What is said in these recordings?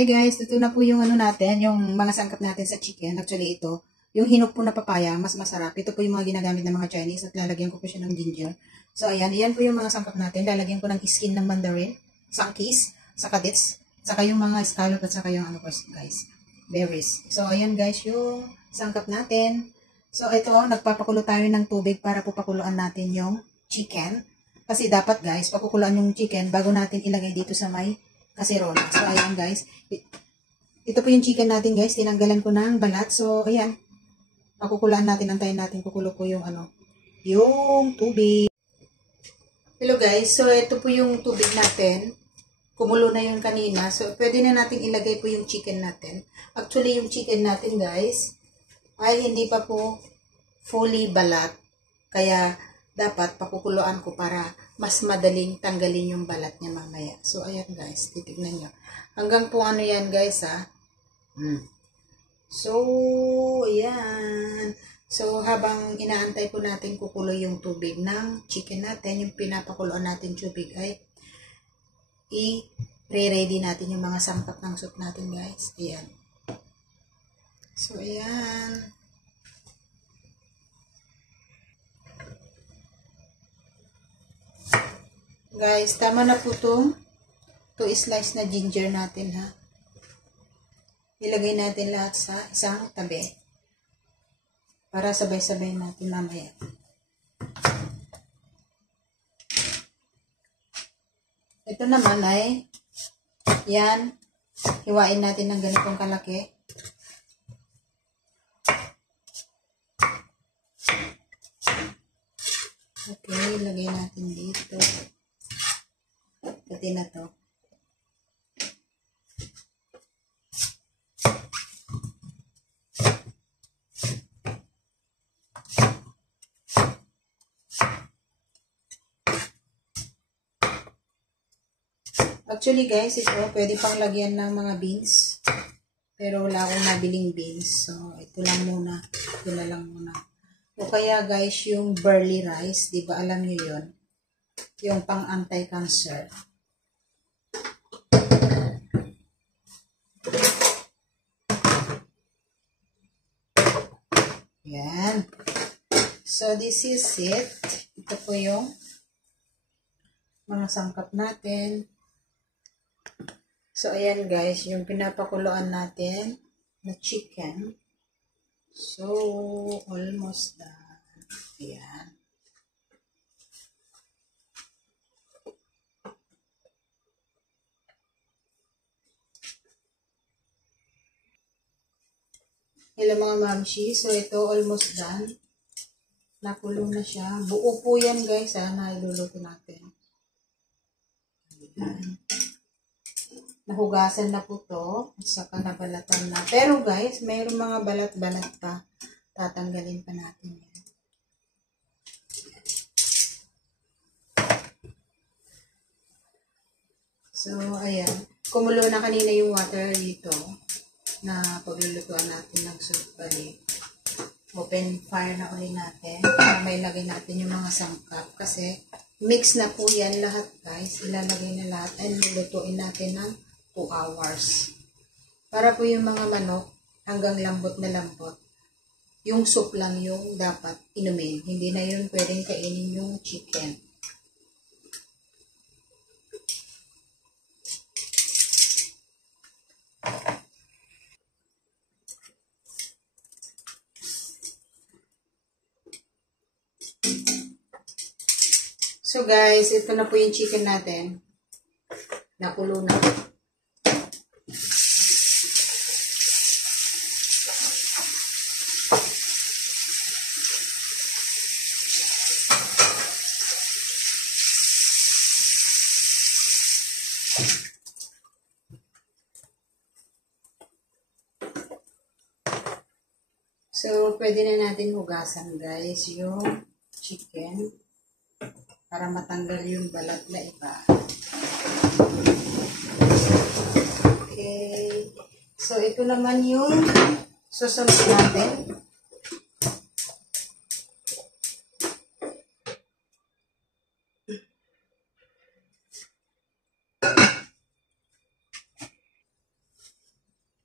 Hey guys, ito na po yung ano natin, yung mga sangkap natin sa chicken. Actually ito, yung hinog po na papaya, mas masarap. Ito po yung mga ginagamit ng mga Chinese at lalagyan ko po siya ng ginger. So ayan, iyan po yung mga sangkap natin. Lalagyan ko ng skin ng mandarin, sangkis, saka dates, saka yung mga scallop at saka yung ano po guys, berries. So ayan guys, yung sangkap natin. So ito, nagpapakulo tayo ng tubig para po pakuluan natin yung chicken. Kasi dapat guys, pakukuluan yung chicken bago natin ilagay dito sa may kaserola. So, ayan guys. Ito po yung chicken natin guys. Tinanggalan ko ng balat. So, ayan. Pakukulaan natin. Antayin natin. Kukulo po yung ano. Yung tubig. Hello guys. So, ito po yung tubig natin. Kumulo na yung kanina. So, pwede na natin ilagay po yung chicken natin. Actually, yung chicken natin guys ay hindi pa po fully balat. Kaya, dapat pakukuluan ko para mas madaling tanggalin yung balat niya mamaya. So, ayan guys, titignan nyo. Hanggang po ano yan guys ha. So, ayan. So, habang inaantay po natin kukulo yung tubig ng chicken natin, yung pinapakuluan natin tubig ay i-ready natin yung mga sangkap ng soup natin guys. Ayan. So, ayan. Guys, tama na po itong 2 slice na ginger natin ha. Ilagay natin lahat sa isang tabi. Para sabay-sabay natin mamaya. Ito naman ay, yan, hiwain natin ng ganitong kalaki. Okay, ilagay natin dito. Pati na to. Actually guys, ito pwede pang lagyan ng mga beans. Pero wala akong nabiling beans. So, ito lang muna. Ito na lang muna. O kaya guys, yung barley rice, di ba alam nyo yun? Yung pang anti-cancer. Yan. So, this is it. Ito po yung mga sangkap natin. So, ayan guys, yung pinapakuluan natin na chicken. So, almost done. Ayan. Hello mga mamshi. So, ito almost done. Nakulo na siya. Buo po yan guys ha, na iluluto natin. Ayan. Nahugasan na po to. Saka nabalatan na. Pero guys, mayroong mga balat-balat pa. Tatanggalin pa natin yan. So, ayan. Kumulo na kanina yung water dito na paglulutuan natin ng soup. Open fire na ulit natin. May lagay natin yung mga sangkap. Kasi mix na po yan lahat guys. Ilalagay na lahat. And lulutuin natin ng 2 hours. Para po yung mga manok hanggang lambot na lambot. Yung soup lang yung dapat inumin. Hindi na yun pwedeng kainin yung chicken. So guys, ito na po yung chicken natin. Nakulo na. So, pwede na natin hugasan guys yung chicken para matanggal yung balat na iba. Okay. So, ito naman yung susunod natin.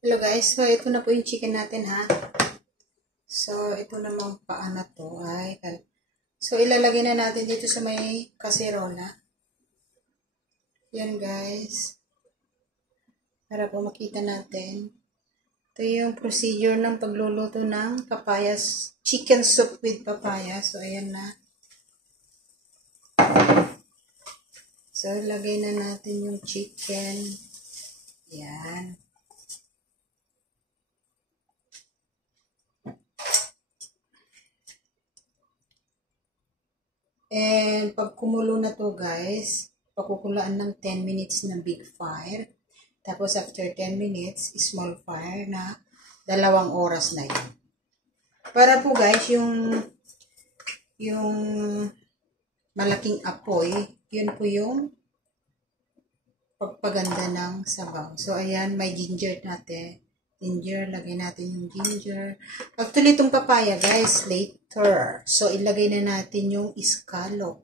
Hello guys, so ito na po yung chicken natin ha. So ito namang paa na to ay so ilalagay na natin dito sa may kaserola. Yan guys. Para po makita natin. Ito yung procedure ng pagluluto ng papayas, chicken soup with papaya. So ayan na. So ilagay na natin yung chicken. Yan. And pag kumulo na to guys, pakukulaan ng 10 minutes na big fire. Tapos after 10 minutes, small fire na 2 oras na yun. Para po guys, yung malaking apoy, yun po yung pagpaganda ng sabaw. So ayan, may ginger natin. Ginger, lagay natin yung ginger. Actually, itong papaya, guys, later. So, ilagay na natin yung scallop.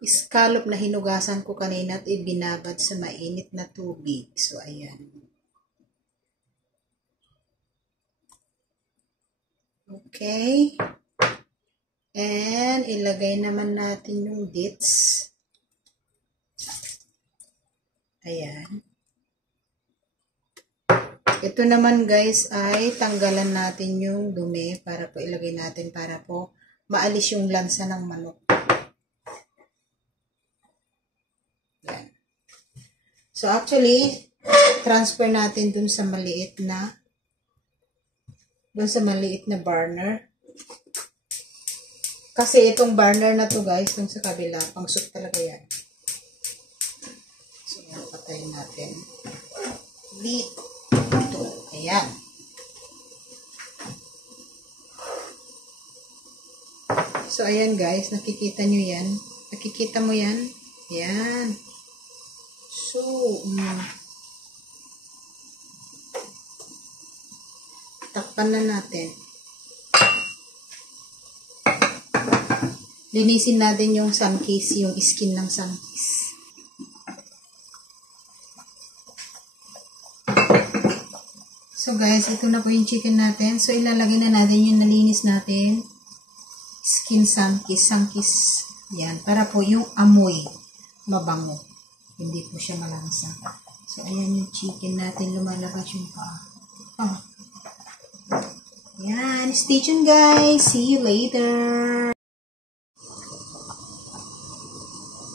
Scallop na hinugasan ko kanina at ibinabad sa mainit na tubig. So, ayan. Okay. And, ilagay naman natin yung dates. Ayan. Ito naman guys ay tanggalan natin yung dumi para po ilagay natin para po maalis yung lansa ng manok. Yan. So actually, transfer natin dun sa maliit na burner. Kasi itong burner na to guys, dun sa kabila, pang soup talaga yan. So yan, patayin natin. Ayan. So, ayan guys. Nakikita nyo yan. Nakikita mo yan? Ayan. So, takpan na natin. Linisin natin yung sunkist, yung skin ng sunkist. So guys, ito na po yung chicken natin. So ilalagay na natin yung nalinis natin. Skin sunkist. Yan. Para po yung amoy mabango. Hindi po siya malansa. So ayan yung chicken natin. Lumalabas yung paa. Oh. Yan. Stay tuned guys. See you later.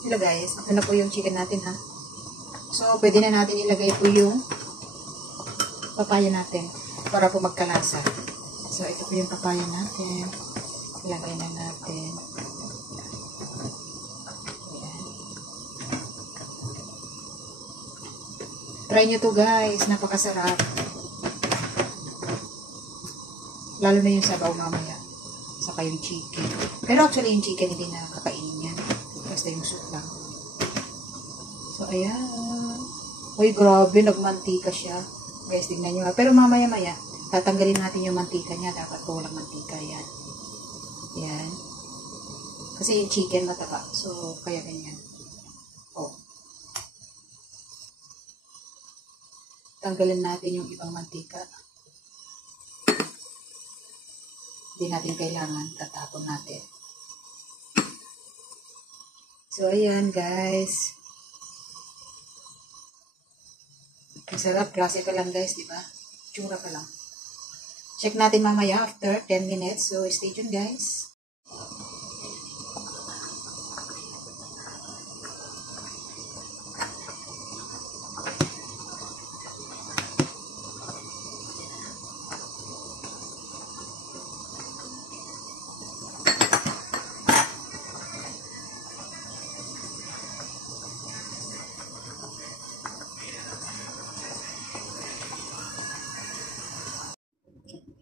Hello guys. Ito na po yung chicken natin ha. So pwede na natin ilagay po yung papaya natin para po magkalasa. So, ito po yung papaya natin. Ilagay na natin. Ayan. Try nyo to guys. Napakasarap. Lalo na yung sabaw mamaya. Saka yung chicken. Pero actually yung chicken hindi na kakainin yan. Basta yung soup lang. So, ayan. Uy, grabe. Nagmantika siya. Guys, tignan nyo. Pero mamaya-maya, tatanggalin natin yung mantika niya. Dapat po walang mantika. Yan. Yan. Kasi yung chicken mataba. So, kaya ganyan. Oh. Tanggalin natin yung ibang mantika. Hindi natin kailangan. Tatapon natin. So, ayan guys. Masarap, klase pa lang guys, di ba? Tsura pa lang. Check natin mamaya after 10 minutes. So, stay tuned guys.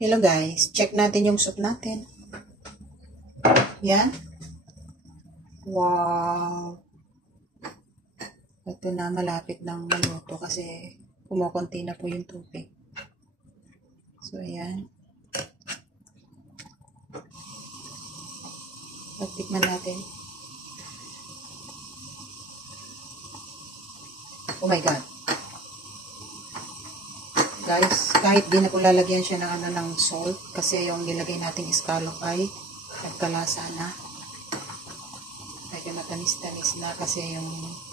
Hello guys, check natin yung soup natin. Yan. Wow. Ito na, malapit ng maluto kasi kumukunti na po yung tubig. So, ayan. Pagtikman natin. Oh my God. guys. Kahit di na po lalagyan siya ng, ng salt. Kasi yung nilagay nating scallop ay nagkalasa na. Medyo matamis-tamis na kasi yung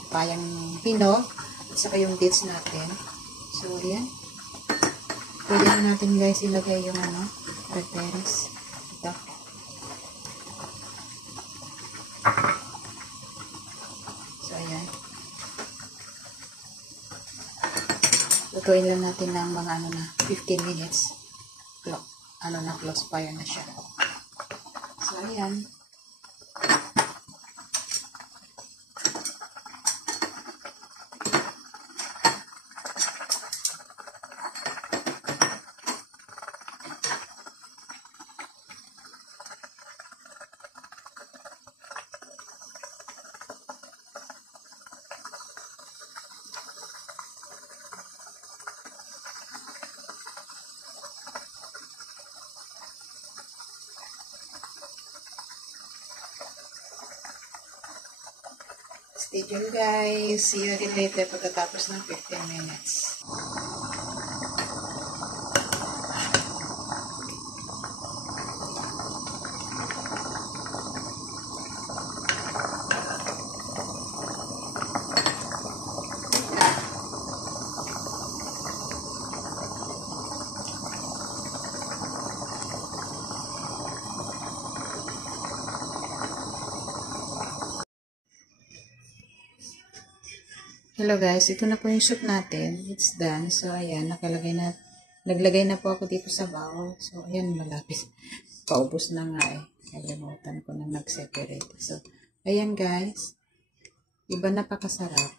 payang hinog at saka yung dates natin. So, yan. Pwede na natin guys ilagay yung red berries. Ito. So, ayan. Lutuin lang natin ng mga 15 minutes. Close fire na siya. So, ayan. Stay tuned guys. See you again later pagkatapos ng 15 minutes. Hello guys, ito na po yung soup natin. It's done. So, ayan, naglagay na po ako dito sa bowl. So, ayan, malapit. Paubos na nga eh. Kalimutan ko na nag-separate. So, ayan guys. Iba napakasarap.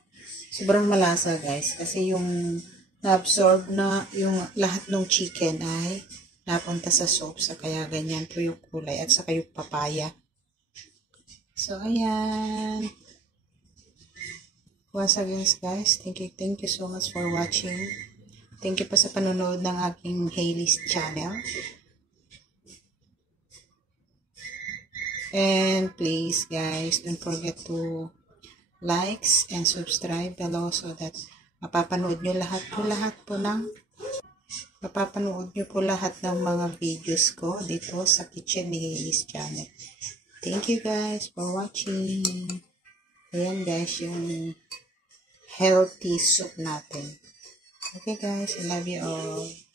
Sobrang malasa guys. Kasi yung na-absorb na yung lahat ng chicken ay napunta sa soup. So, kaya ganyan po yung kulay. At saka yung papaya. So, ayan. Once again guys, thank you so much for watching. Thank you pa sa panonood ng aking Hailey's channel. And please guys, don't forget to likes and subscribe below so that mapapanood nyo lahat po lahat ng mga videos ko dito sa kitchen ni Hailey's channel. Thank you guys for watching. Ayan guys, yung healthy soup natin. Okay guys, I love you all.